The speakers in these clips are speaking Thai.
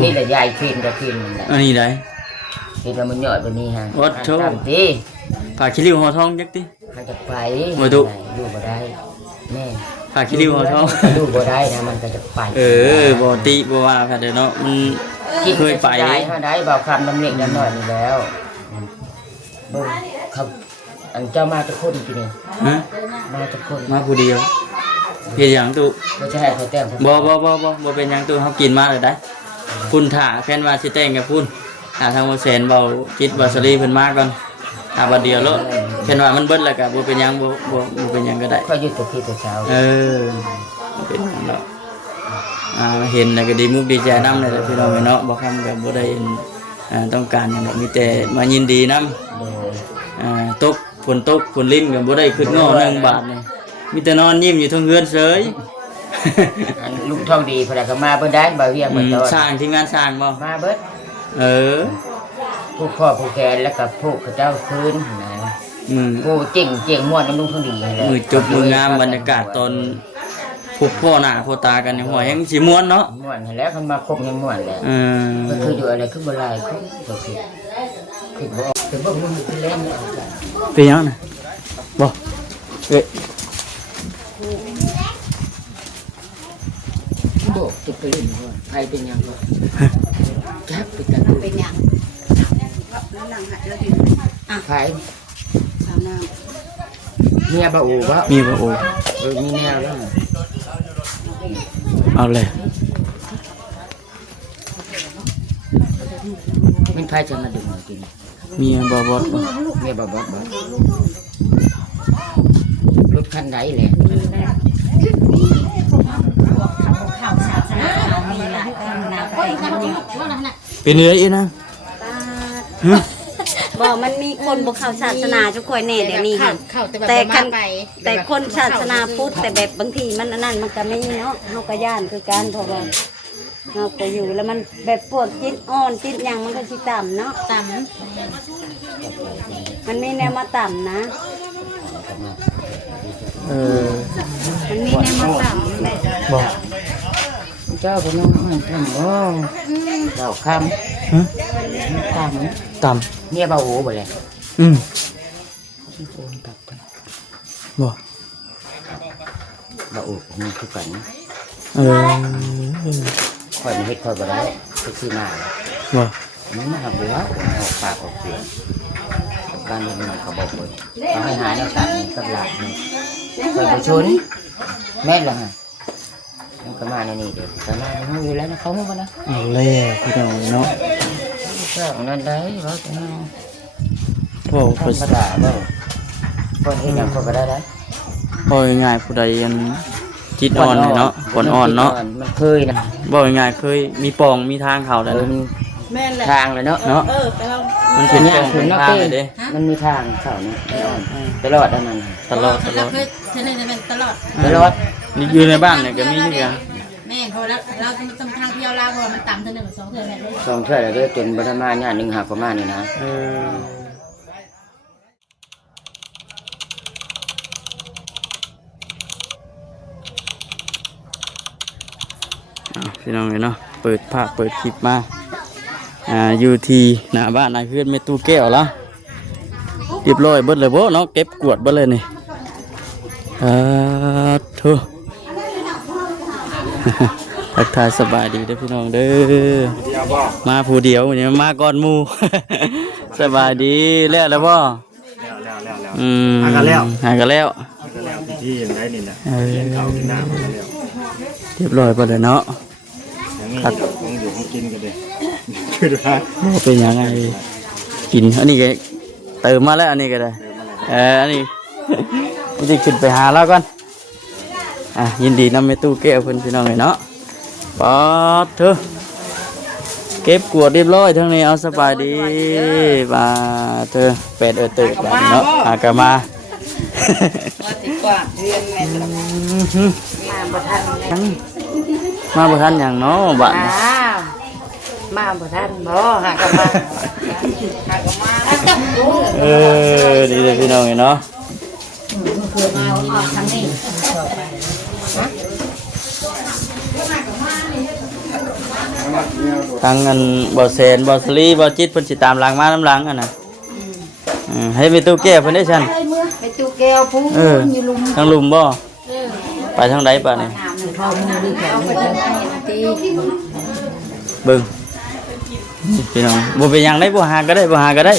นี่แหละยายเคนกับเคนนั่นแหละ อันนี้ได้ เห็นแล้วมันย่อยแบบนี้ฮะ วัดโชค ตามตี ฝากขี้ริ้วห่อทองจักติ มันจะไป มาดู ดูบ่ได้แม่ ฝากขี้ริ้วห่อทอง ดูบ่ได้นะมันก็จะไป บ่ติบ่ว่าค่ะเด้อเนาะมัน กิน เคยไป ได้ฮะได้เบาคำน้ำเล็กน้ำหน่อยนี่แล้วเบิ่งครับอันเจ้ามาจะคนกี่นี่ ฮะ มาจะคน มาผู้เดียวเฮ็ดหยังตุ ก็จะให้เขาแต่งผม บ่เป็นหยังตุเฮากินมาแล้วได้พุ่นถ่าแฟนว่าสิแต่งกับพุ่นหาทางบ่แสนเบาจิตบ่สลีเพิ่นมาก่อนถ้าบัดเดียวแล้วแค่ว่ามันเบิดแล้วก็บ่เป็นหยังบ่เป็นหยังก็ได้ ก็ยึดตัวพี่ตัวเช้า บ่เป็นหยังแล้วเห็นแล้วก็ดีมุกดีใจนำเลยพี่น้องเนาะบ่คำก็บ่ได้ต้องการหยังมีแต่มายินดีนำ โดย ตกฝนลิ้นก็บ่ได้ขึ้นง้อ1 บาทนี่มีแต่นอนยิ้มอยู่เทั้งเฮือนเฉย อันลุงทองดีเพนก็มาเบิ่ได้บ่เวียงเบิ่ตอน สร้างทีมงานสร้างบ่ มาเบิด เออ ผู้พ่อผู้แกนแล้วก็ผู้กระเจ้าคืนนะ ผู้เจ๋งม่วนน้ำลุงทองดีให้แล้ว มือจบมืองามบรรยากาศตอนพบพ่อหน้าพ่อตากันในหัวแห่งสิม่วนเนาะ ม่วนให้แล้วมันมาคบยังม่วนแล้วก็คืออยู่อะไรคือบ่หลายคนก็คือบ่ออกแต่บ่มันคือเล่นเอาจ้ะ เป็นหยังน่ะบ่เอ้ย บ่ติดไปเล่นบ่ใครเป็นหยังบ่จับไปกัน เป็นอย่างน้ำหนังหัดแล้วกิน ใคร สาวน้ เมียบ่อู่บ่ มีบ่โอ้ มีแนวแล้ว เอาเลย มันใครจะมาดึงมากิน มีบ่บ่ เมียบ่บ่รถคันใดแหละ ข่าวศาสนาเรามีหลายนาไปกันอยู่ เป็นเนื้ออีนะ บอกมันมีคนบ่เข้าศาสนาทุกคนแน่เดี๋ยวนี้ค่ะแต่คันแต่คนศาสนาพุทธแต่แบบบางทีมันอันนั้นมันก็ไม่เนาะเฮาก็ย่านคือกันเพราะว่าเฮาก็อยู่แล้วมันแบบพวกจิตอ่อนจิตหยังมันก็สิต่ำเนาะต่ำมันมีแนวมาต่ำนะ มันมีแนวมาต่ำแหละ บ่ เจ้าก็น้องทำบ่เจ้าคำตาม ต่ำ เมียบ่อู่บ่แหละ อืม โอนกลับกัน บ่ บ่อู่มันคือกัน เออ ค่อยเฮ็ดค่อยบ่ได้คือสิมา บ่ มันมาบัวออกปากออกเสียงบ้านมันเขาบอกเลยเขาให้หาแนวตัดนี่กับหลักนี่ค่อยบ่ชนแม่นล่ะฮะมันก็มาในนี่เด้อแต่มามันอยู่แล้วนะเขาบ่นะ เอาแล้วพี่น้องเนาะ เจ้านั่นได้บ่จังนั้น บ่ ธรรมดาบ่คนเฮ็ดหยังก็ได้ได้ บ่ง่ายๆผู้ใดอันจิตอ่อนเนาะปนอ่อนเนาะ มันเคยนะ บ่ง่ายๆเคยมีปองมีทางเข้าแล้วนะ แม่นแหละ ทางเลยเนาะ เนาะ แต่เรา มันเป็นปองเป็นทางเลยเด้ มันมีทางเข้าเนาะตลอดอันนั้น ตลอด เราเคยเทนจะเป็นตลอด ตลอด นี่อยู่ในบ้านเนี่ยก็มีอยู่อย่าง แม่พอแล้วเราต้องทางเที่ยวลาวเพราะมันต่ำเท่านึง2เท่าแม่เลย สองเทื่อแล้วเด้อจนบ่ทันมาญาตินึงหาประมาณนี้นะ พี่น้องเลยเนาะเปิดภาพเปิดคลิปมาอยู่ที่หน้าบ้านนายเพื่อนเมตู้แก้วแล้วเรียบร้อยเบิดเลยบ่เนาะเก็บกวดเบิดเลยนี่เถอะ ทักทายสบายดีเด้อพี่น้องเด้อมาผู้เดียวเนี่ยมาก่อนหมู่ สบายดีแล้วบ่หากันแล้วที่ยังได้นี่นะเขาที่หน้ามันแล้ว เรียบร้อยไปเลยเนาะ อย่างนี้ต้องอยู่ของกินกันเลยคือว่า เป็นยังไงกินอันนี้ก็เติมมาแล้วอันนี้ก็ได้อันนี้ ไม่ได้ขึ้นไปหาแล้วก่อนยินดีนำไปตู้แก้วเพื่อนพี่น้องเลยเนาะปอดเถอะเก็บกวดเรียบร้อยทั้งนี้เอาสบายดีมาเธอเป็ดตื่นกันเนาะกลับมามาบ่ทันอย่างเนาะบ้าน มาบ่ทันบ่หากันมาหากันมา ดีเลยพี่น้องเนาะ คือมาออกทางนี้ ม ทางอันบ่แสนบ่สลีบ่จิตเพิ่นสิตามหลังมาน้ำหลังอันน่ะให้ไปตู้แก้วเพิ่นได้ซั่น ไปตู้แก้วผู้ อยู่ลุมทางลุมบ่ไปทางใดป่ะนี่เบิ่งพี่น้องบ่เป็นหยังได้บ่หาก็ได้บ่หาก็ได้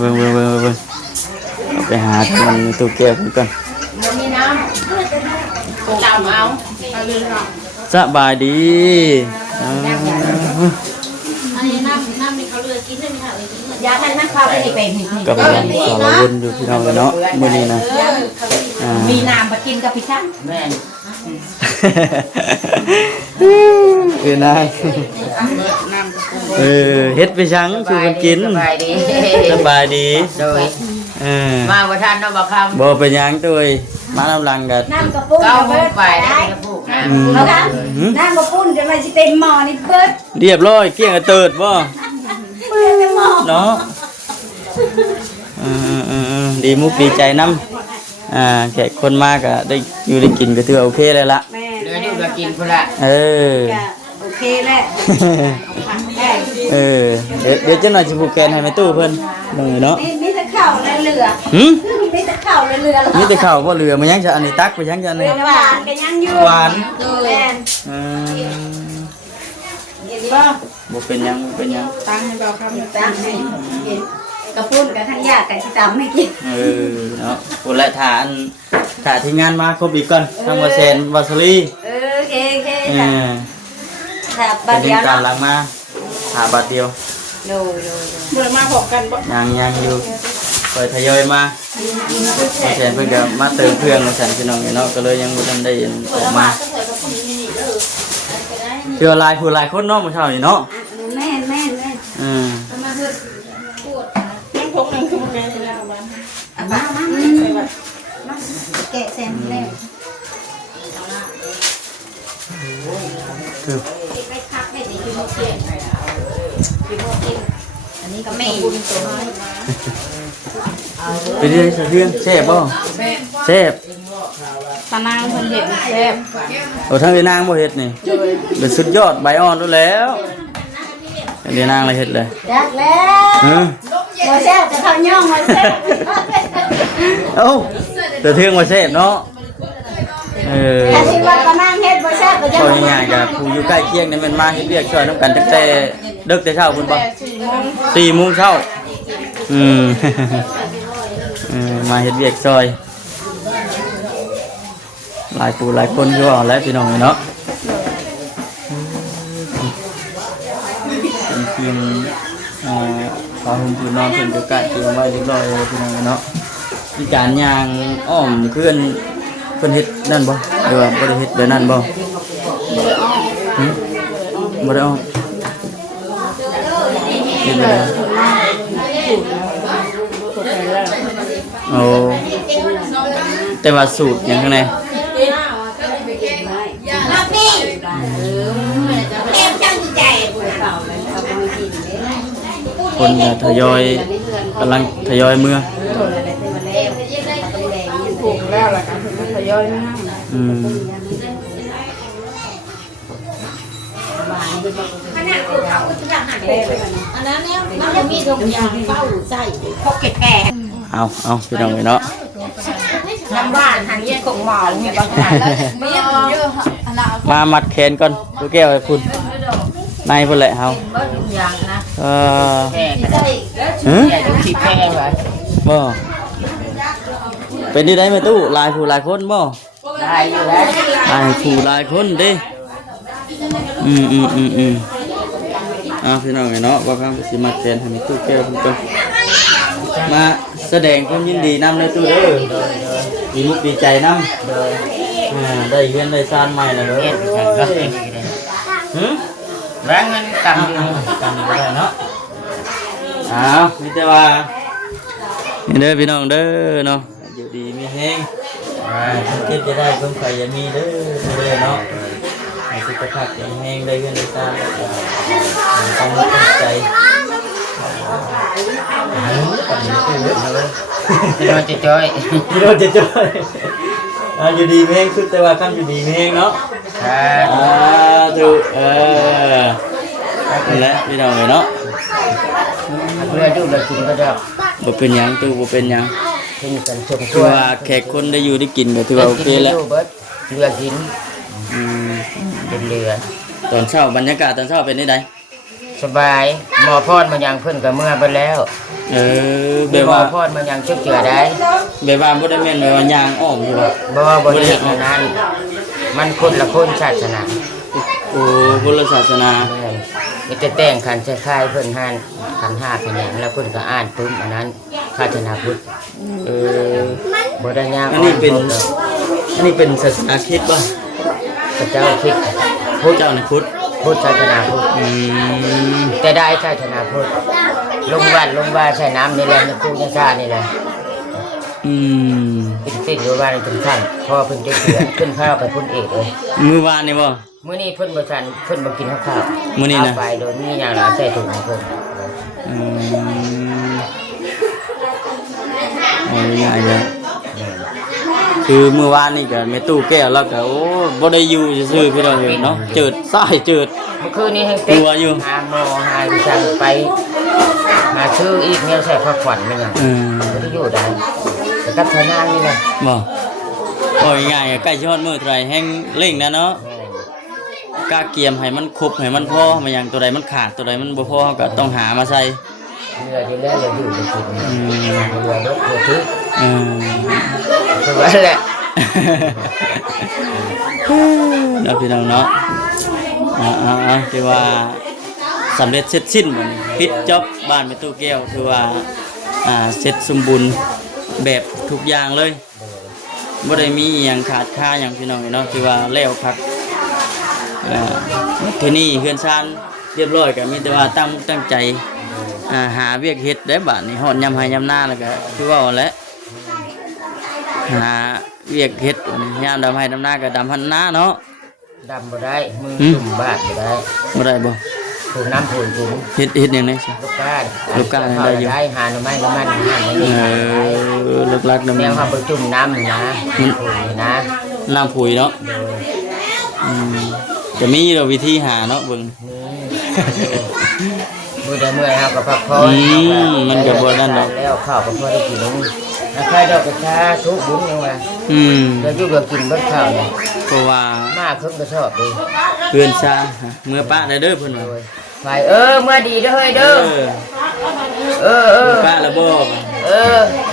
เบิ่งเอาไปหามันตู้แก้วเพิ่นก่อนสบายดียาท่านนักข่าวไปเป็น กับสารวนอยู่พี่น้องเนาะมื้อนี้นะมีน้ำมากินกับพี่ช่างแม่ นายเฮ็ดไปชังคือมันกินสบายดีโดยมาบ่ทันเนาะบ่คำบ่เป็นหยังตัวมาน้ำหลังกันน้ำกระปุ้นก้าวไปได้กระปุกน้ำกระปุ้นจะมาสิเต็มหม้อนี่เบิดเรียบร้อยเกลี้ยงกระเติดบ่เนาะดีมุกดีใจน้ำแขกคนมากอะได้อยู่ได้กินก็ถือโอเคเลยละเดี๋ยวอยู่ได้กินพุ่นละโอเคแหละเดี๋ยวจะหน่อยจะผูกแกนให้แม่ตู้เพิ่นเนาะมีแต่ข้าวและเรือมีแต่ข้าวและเรือมีแต่ข้าวบ่เรือมันยังจะอันนี้ตักไปยังจะอันนี้หวานก็ยังอยู่หวานบ่เป็นยังตั้งให้เบาคำตั้งให้กินกระปุ้นกับทั้งยากับที่ตำให้กินเนาะพุ่นละฐานที่งานมาครบอีกก่อนทางวาเซนวาสลีโอเคบัดเดียวการหลังมาหาบัดเดียวเมื่อมาพบกันยังอยู่คอยทยอยมาแทนเพื่อนก็มาเติมเครื่องมาแทนพี่น้องเนาะก็เลยยังบ่ทันได้ออกมาเจอหลายผู้หลายคนเนาะมื้อเช้านี่เนาะแม่มาเฮ็ดปวดยังพกนึงคือมันได้แล้วมาแกะแซมแล้วคือไปพักได้ดีอยู่โมเกียนอันนี้ก็แม่บุญตัวน้อยไปเรื่อยๆเรื่องแซ่บบ่แซ่บตานางเพิ่นเฮ็ดแซ่บทางนางบ่เฮ็ดนี่เป็นสุดยอดใบอ่อนด้วยแล้วเดี๋ยวนางอะไรเฮ็ดเลยจักแล้วบ่แซ่บจะเข้าย่องบ่แซ่บแต่เทื่องบ่แซ่บเนาะแต่ที่ว่าตานางเฮ็ดบ่แซ่บก็ยังบ่ง่ายๆก็ผู้อยู่ใกล้เคียงนี่มันมาเฮ็ดเวียกช่วยนำกันตั้งแต่ดึกแต่เช้าพุ่นบ่4 โมงเช้ามาเฮ็ดเวียกซอยหลายผู้หลายคนอยู่เอาแล้วพี่น้องเนาะเป็นเพียงผ้าห่มผืนนอนเพิ่นก็กะเตรียมไว้เรียบร้อยแล้วพี่น้องเนาะมีการย่างอ้อมเพิ่นเฮ็ดนั่นบ่หรือว่าบ่ได้เฮ็ดแบบนั้นบ่บ่ได้อ้อมเฮ็ดแบบแต่ว่าสูตรอย่างข้างในคนทยอยกำลังทยอยเมื่อถูกแล้วล่ะกันทยอยเมื่อขนาดเขาจะหันไปอันนั้นเนี่ยมันจะมีตรงยางเฝ้าใส่พกเก็บแก่เอาพี่น้องเนาะน้ำบ้านหันเย็นกงหมอเนี่ยบางทีมามัดแขนก่อนดูแก้วให้คุณในพุ่นแหละเฮาขี้แพ้ไว้บ่เป็นที่ได้ไหมตู้หลายผู้หลายคนบ่หลายอยู่แล้วหลายผู้หลายคนเด้พี่น้องเนาะว่าคำสิมัดแขนให้ตู้แก้วคุณก่อนมาแสดงความยินดีนำในตู้เด้อดีมุกดีใจนำได้เรียนได้สร้างใหม่แล้วเด้อแรงเงินกันได้เนาะมีแต่ว่าเด้อพี่น้องเด้อเนาะอยู่ดีมีแห้งคิดจะได้เพิ่มไข่ยามีเด้อเนาะให้สุขภาพแข็งแรงได้เงินได้สร้างต้องตั้งใจพี่น้องจะจ้อยอยู่ดีแม่งคือแต่ว่าคำอยู่ดีแม่งเนาะ ถูกนั่นแหละพี่น้องเนาะ เพื่อดูเลยกินก็ได้ บ่เป็นหยังตู้บ่เป็นหยัง กินกันชม คือว่าแขกคนได้อยู่ได้กินก็ถือว่าโอเคแล้ว เรือกิน อืม เป็นเรือ ตอนเช้าบรรยากาศตอนเช้าเป็นจังได๋ สบายหมอพอดมายังเพิ่นกับเมื่อไปแล้ว แบ ห บ มอ ว่า พอดมายังเจือได้ แบบว่าบ่ได้แม่นแบบว่ายางอ้อมอยู่บ่ บ่ได้เห็นนั้นมันคนละคนศาสนา โอ้พุทธศาสนา มีแต่แต่งขันใช้ค่ายเพิ่นหันขันห้าเป็นอย่างแล้วเพิ่นก็อ่านปึ้มอันนั้นศาสนาพุทธบ่ได้ยาก อันนี้เป็นศาสนาคริสต์บ่ พระเจ้าคิด พุทธเจ้าในพุทธ พุทธศาสนาพุทธแต่ได้ศาสนาพุทธลงว่าใช้น้ำนี่แหละในคู่ยังซ่านี่แหละ อืม ติดอยู่ว่าถึงขั้นพอเพิ่นจะเสือขึ้นข้าวไปพุ่นเอกเลย มื้อวานนี่บ่ มื้อนี้เพิ่นบ่ทันเพิ่นบ่กินข้าว มื้อนี้นะ เอาไปโดยมีอย่างหลายใส่ถุงให้เพิ่น อืมเอาง่ายๆเลยคือมื้อวานนี่ก็แม่ตู้แก้วแล้วก็โอ้บ่ได้อยู่ซื่อๆพี่น้องเอ้ยเนาะเจิดซ้ายเจิด เมื่อคืนนี้ให้ กลัวอยู่ หาหมอหาวิชาไปหาชื่ออีกเนี่ยใส่ผ้าขวัญไม่หยัง บ่ได้อยู่ได้แต่กับชาวนานี่แหละ บ่โอ้ยง่ายๆใกล้สิฮอดมื้อเท่าไหร่แฮงเร่งนะเนาะกล้าเกียมให้มันครบให้มันพอมาอย่างตัวใดมันขาดตัวใดมันบ่พอก็ต้องหามาใส่ เรือที่แล้วเราอยู่ในกินเรือรถเรือทึก อืม คือว่าแหละ เนาะพี่น้องเนาะถือว่าสำเร็จเสร็จสิ้นหมดนี่ปิดจ็อบบ้านแม่ตู้แก้วถือว่าเสร็จสมบูรณ์แบบทุกอย่างเลยบ่ได้มีอหย่างขาดค่าอย่างพี่น้องเนาะถือว่าแล้วครับที่นี่เฮือนซานเรียบร้อยก็มีแต่ว่าตั้งใจหาเวียกเฮ็ดได้บัดนี้ฮอดยามหายามหน้าแล้วก็คือว่าเอาแหละหาเวียกเฮ็ดยามดำให้ดำหน้าก็ดำหันหน้าเนาะ ดำบ่ได้มือตุ่มบาดบ่ได้ บ่ได้บ่ ถูกน้ำถูกถุง เฮ็ดหยังได๋สิ ลูกก้านได้อยู่ได้หาหน่อไม้น้ำมันหาหน่อไม้ หลักๆนำ แนวเขาไปจุ่มน้ำนะนะ น้ำผุยเนาะจะมีเราวิธีหาเนาะเบิ่ง มือใดเมื่อยครับกับพักผ่อน มันก็บ่นั่นดอก แล้วข้าวกับพ่อได้กินนะใครดอกกระชาทุกบุญยังไงเดี๋ยวอยู่กับกินเบิดข้าวเนี่ย เพราะว่า มาครึ่งกระสอบดี เพื่อนซาเมื่อป้าได้เด้อเพิ่นว่า ไปเมื่อดีเด้อเฮ้ยเด้อป้าละบ่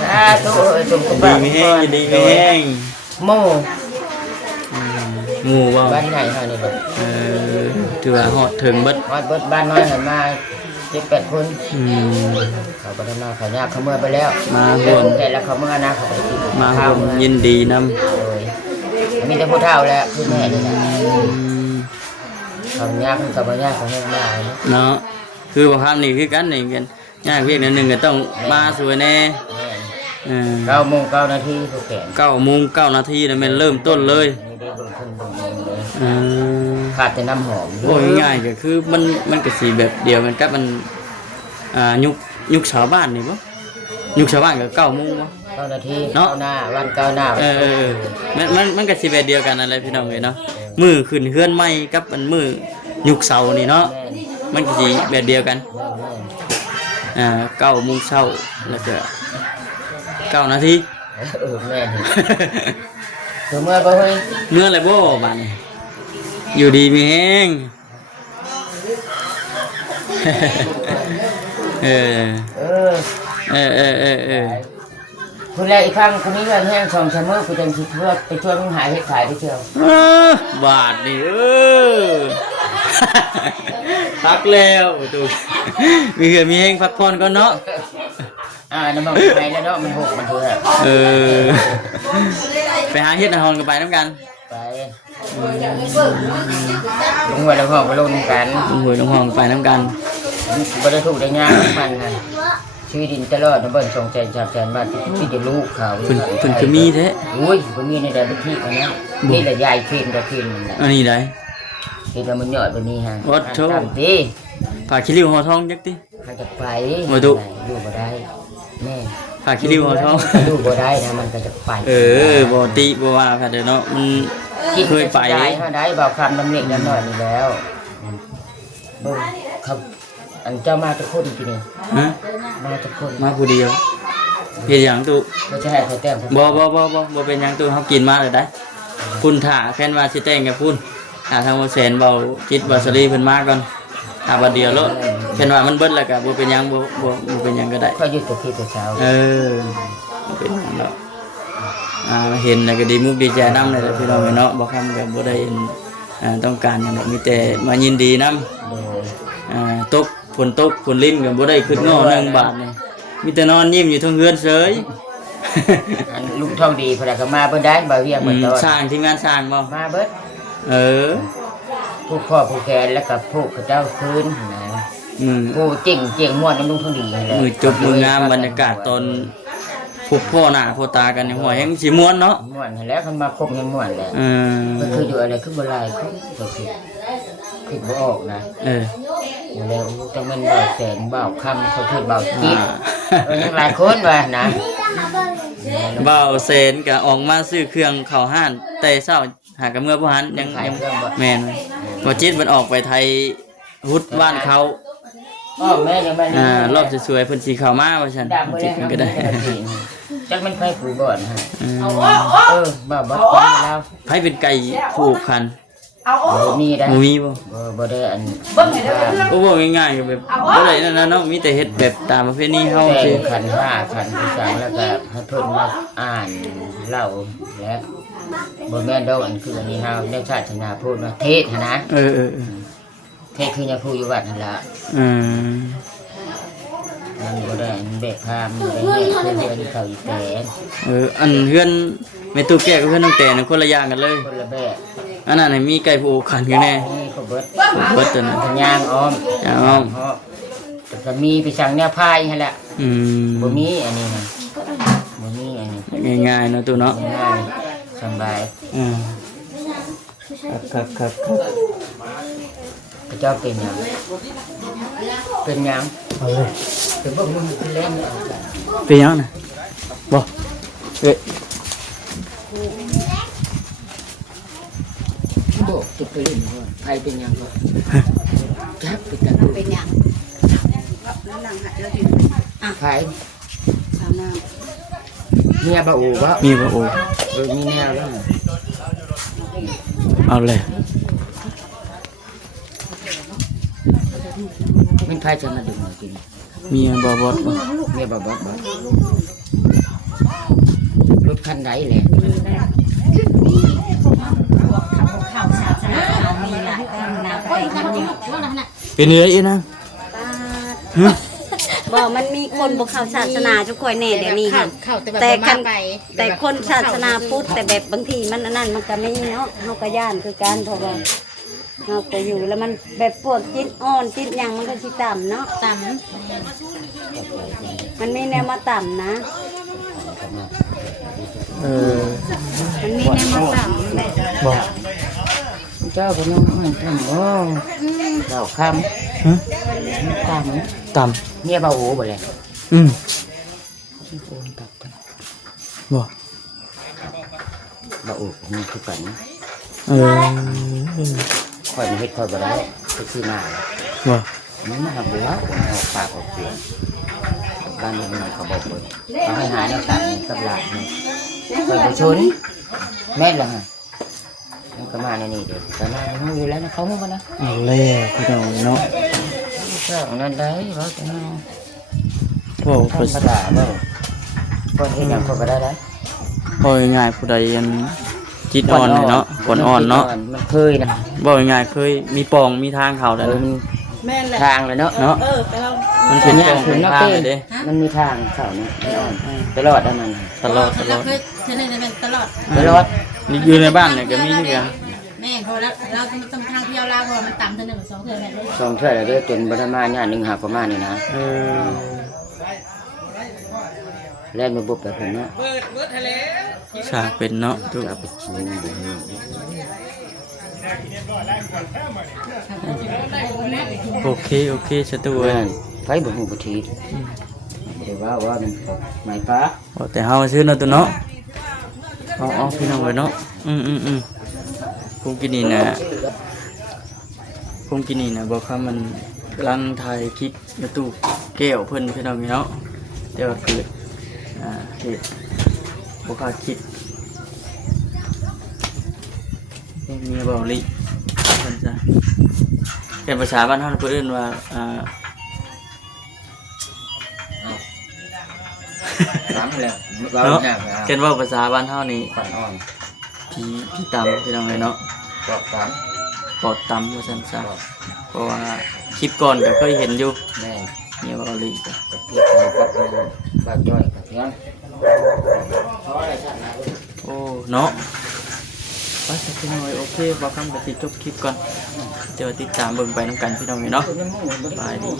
สาธุสมกับ ดีมีแห้งดีมีแห้ง โม่ หมู่ว่า บ้านใหญ่เฮานี่บ่ ถือว่าฮอดถึงเบิด ฮอดเบิดบ้านน้อยหันมา7-8 คนเขาบ่ได้มาเขายากเขาเมื่อไปแล้ว มาร่วม แต่ละเขาเมื่อนะเขาไปกิน มา ข้าว ร่วมยินดีนำ มีแต่ผู้เฒ่าแล้วคือแม่นี่แหละเขายากเขาบ่ยากเขาให้มา เนาะคือบางครั้งนี่คือกันนี่กันยากเวียกนิดนึงก็ต้องมาสวยแน่9 โมง 9 นาทีผู้แก่น 9 โมง 9 นาทีนั่นแม่นเริ่มต้นเลย นี่ได้เบิ่งเพิ่นเบิ่งขาดแต่น้ำหอม โอ้ยง่ายก็คือมันก็สีแบบเดียวกันกับมันยุคชาวบ้านนี่บ่ยุคชาวบ้านก็9 โมงบ่ 9 นาทีเนาะหน้าวันก้าวหน้า มันก็สิแบบเดียวกันนั่นแหละพี่น้องเอ้ยเนาะมื้อขึ้นเฮือนใหม่กับอันมื้อยุคเสาร์นี่เนาะมันก็สิแบบเดียวกัน9 โมงเช้าแล้วก็9 นาที แม่ถึงเมื่อบ่เฮ้ย เมื่อไรบ่บ้านนี้อยู่ดีมีแห้ง คุณแลอีกครั้งคุณนี้เงินแห้ง2 มื้อกูจังสิเพื่อไปช่วยมึงหาเฮ็ดขายได้เที่ยว บาทนี่พักแล้วตูมีเหือมีแห้งพักผ่อนก่อนเนาะ น้ำมันไปแล้วเนาะมันหกมันเถอะไปหาเฮ็ดหาฮอนกันไปน้ำกันไปลงหัวลงห้องไปลงกัน ลงหัวลงห้องไปน้ำกันบ่ได้ถูกได้ยากมันนะชื่อดินตลอดนะเบิ่ง2 แสน 3 แสนบาทที่จะลูกเขาเพิ่นคือมีแท้อุ้ยเพิ่นมีในใดบ่ที่อันนั้นนี่แหละยายเพิ่นก็เพิ่นนั่นแหละอันนี้ได้ที่เรามันยอดบ่นี้ฮะ วัดโธ่ ติ ฝากขี้ริ้วห่อทองจักติมันจะไป บ่ตุอยู่บ่ได้แม่ ฝากขี้ริ้วห่อทอง อยู่บ่ได้นะมันก็จะไปบ่ติบ่ว่าค่ะเด้อเนาะมัน เคยไป ได้เบาคำน้ำเล็กน้ำน้อยนี่แล้วเบิ่งครับอันเจ้ามาตะคนกี่นี่ ฮะ มาตะคน มาผู้เดียวเฮ็ดหยังตุ ก็จะให้เขาแต้ม บ่เป็นหยังตุเฮากินมาเลยได้พุ่นถ่าแค่นว่าสิแต่งกับพุ่นถ้าทางบ่แสนเบาจิตบ่สลีเพิ่นมาก่อนถ้าบัดเดียวโลดแค่นว่ามันเบิดแล้วก็บ่เป็นหยังบ่เป็นหยังก็ได้ ก็ยึดตัวพี่ตัวเช้า เออบ่เป็นหยังดอกเห็นแล้วก็ดีมุกดีใจนำเลยแหละพี่น้องเนาะบ่คำก็บ่ได้ต้องการหยังดอกมีแต่มายินดีนำ โดย ตกฝนลิ้นก็บ่ได้ขึ้นง้อ1 บาทนี่มีแต่นอนยิ้มอยู่เทั้งเฮือนเฉย อันลุงทองดีพอก็มาเบิ่ได้บ่เวียงเหมือนตอน สร้างทีมงานสร้างบ่ มาเบิด เออ ผู้พ่อผู้แกนแล้วก็ผู้เจ้าคืนนะ ผู้เจ๋งม่วนน้ำลุงทองดีนั่นแหละ มือจบมืองามบรรยากาศตอนพบพ่อหน้าพ่อตากันในหัวแห่งสิม่วนเนาะ ม่วนนั่นแหล้วคันมาคบยังม่วนแหละ เออ ก็คืออยู่อะไรคือบ่หลายคนก็คิดบ่ออกนะ เออ แล้วต้องแม่นบ่าวแสนบ่าวคำเขาคือบ่าวจิ๊บยังหลายคนว่านะ เบ้าเซนก็ออกมาซื้อเครื่องเข้าห้านแต่เช้าหากับเมื่อบ่หันยังแม่นบ่จิตมันออกไปไทยฮุดบ้านเขา อ้อแม่ยังแม่ รอบสวยๆเพิ่นสิเข้ามาว่าซั่นจิตมันก็ได้ จักมันไปผู้บ่อนฮะ บ่บ่แล้ว ไผเป็นไก่ผูกพัน บ่มีได้ บ่มีบ่ บ่ได้อัน โอ้บ่ง่ายๆก็แบบบ่ได้นั่นน่ะเนาะมีแต่เฮ็ดแบบตามประเพณีเฮา แต่ สิ ขัน5ขันที่3แล้วก็ให้เพิ่นมาอ่านเล่าแล้วบ่แม่นดอกอันคืออันนี้เฮาในศาสนาพูดว่าเทศน์นะ เออ เทศน์คืออย่าพูดอยู่วัดนั่นล่ะ มันบ่ได้อันเบกพามบ่ได้เฮ็ดเพื่อนเขาอีแตน อันเฮือนแม่ตู้แก้วกับเฮือนน้องแต่นคนละอย่างกันเลย คนละแบบ อันนั้นให้มีไก่ผูกขันอยู่แน่ นี่ก็เบิด เบิดตัวนั้น ทางย่างอ้อม ย่างอ้อม แต่ก็มีไปสั่งแนวพายหั่นแหละ อืม บ่มีอันนี้นะบ่มีอันนี้ ง่ายๆเนาะตู้เนาะ ง่ายสบาย ครับ พระเจ้าเป็นหยังเป็นหยังเป็นพวกมึงเป็นเล่นเนี่ย เป็นยังน่ะบ่เอ้ย โบกจะไปเล่นก่อนใครเป็นหยังก่อนจับไปจับ เป็นอย่างแล้วหลังหัดแล้วถึง ใคร สาวน้ เมียบ่อู่บ่ มีบ่โอ้ มีแนวแล้ว เอาเลย มันใครจะมาดึงมากิน มีบ่บ่ เมียบ่บ่รถคันไหนแหละ ข่าวศาสนามีหลายก็นาไปกันอยู่ เป็นเนื้ออีนะ บ่มันมีคนบ่เข้าศาสนาทุกคนแน่เดี๋ยวนี้ค่ะแต่คนศาสนาพุทธแต่แบบบางทีมันอันนั้นมันก็ไม่เนาะเฮาก็ย่านคือกันเพราะว่าเฮาก็อยู่แล้วมันแบบพวกจิตอ่อนจิตหยังมันก็สิต่ำเนาะต่ำมันมีแนวมาต่ำนะ มันมีแนวมาต่ำ บ่ เจ้าก็น้องมันทำโอ้เจ้าคำต่ ต่ำ ำเมียบ่อู่บ่เลย บ่ บ่อู่มันคือกัน ค่อยเฮ็ดค่อยบ่ได้ก็คือหน้า บ่ มันมาบัวออกปากออกเสียงบ้านนี้มันเขาบอกเลยเขาให้หาแนวสั่งนี่กับหลานนี่ค่อยไปชนแม่นล่ะฮะมันก็มาในนี่เด้อแต่มามันอยู่แล้วนะเขาบ่นะ เอาแล้วพี่น้องเนาะ เจ้านั้นได้บ่จะเนาะ บ่ ธรรมดาบ่คนเฮ็ดหยังคนก็ได้ บ่ง่ายๆผู้ใดอันจิตอ่อนเนาะปนอ่อนเนาะ มันเคยนะ บ่ง่ายๆเคยมีปองมีทางเข้าแล้ว มันทางเลยเนาะ เนาะมันเป็นปองเป็นทางเลยเด้ มันมีทางเข้านะตลอดอันนั้น ตลอด เคยเธอเนี่ยเป็นตลอด ตลอด นี่อยู่ในบ้านเนี่ยก็มีทุกอย่าง แม่พอแล้วเราต้องทางเที่ยวลาวพอมันต่ำเธอหนึ่งสองเธอแม่เลย สองเท่าแล้วจนบ่ได้มาญาตินึงหาประมาณนี้นะ แล่นมาบุบแบบผมเนาะ สร้างเป็นเนาะทุก จะเอาไปกินเดี๋ยวนี้ โอเคสตูเอ้ย ไฟบ่ฮู้บ่ทีเดี๋ยวว่ามันไม่ป้า แต่เฮาซื้อเนาะตัวเนาะเอาพี่น้องไว้เนาะ ผมกินนี่นะบอกว่ามันกำลังถ่ายคลิปในตู้แก้วเพิ่นพี่น้องเนาะเดี๋ยวเกิดเหตุบ่คาดคิดมีเบาลิเพิ่นซะเป็นภาษาบ้านเฮาเพิ่นเอิ้นว่าน้ำแล้วเรา เนาะ เนี่ย เกินว่าภาษาบ้านเฮานี่ ฝันอ่อน ผีตำพี่น้องเลยเนาะ กรอบตาม ปอดตำว่าซั่นซะเพราะว่าคลิปก่อนก็เคยเห็นอยู่ แม่ เนี่ยเบาลิจ้ะ กับพี่ชายกับบ้านจ้อยกับเพื่อน โอ้เนาะไปสักพี่น้อยโอเคบอกคำกับติดจบคลิปก่อนเดี๋ยวติดตามเบิ่งไปน้ำกันพี่น้องเนาะบายดี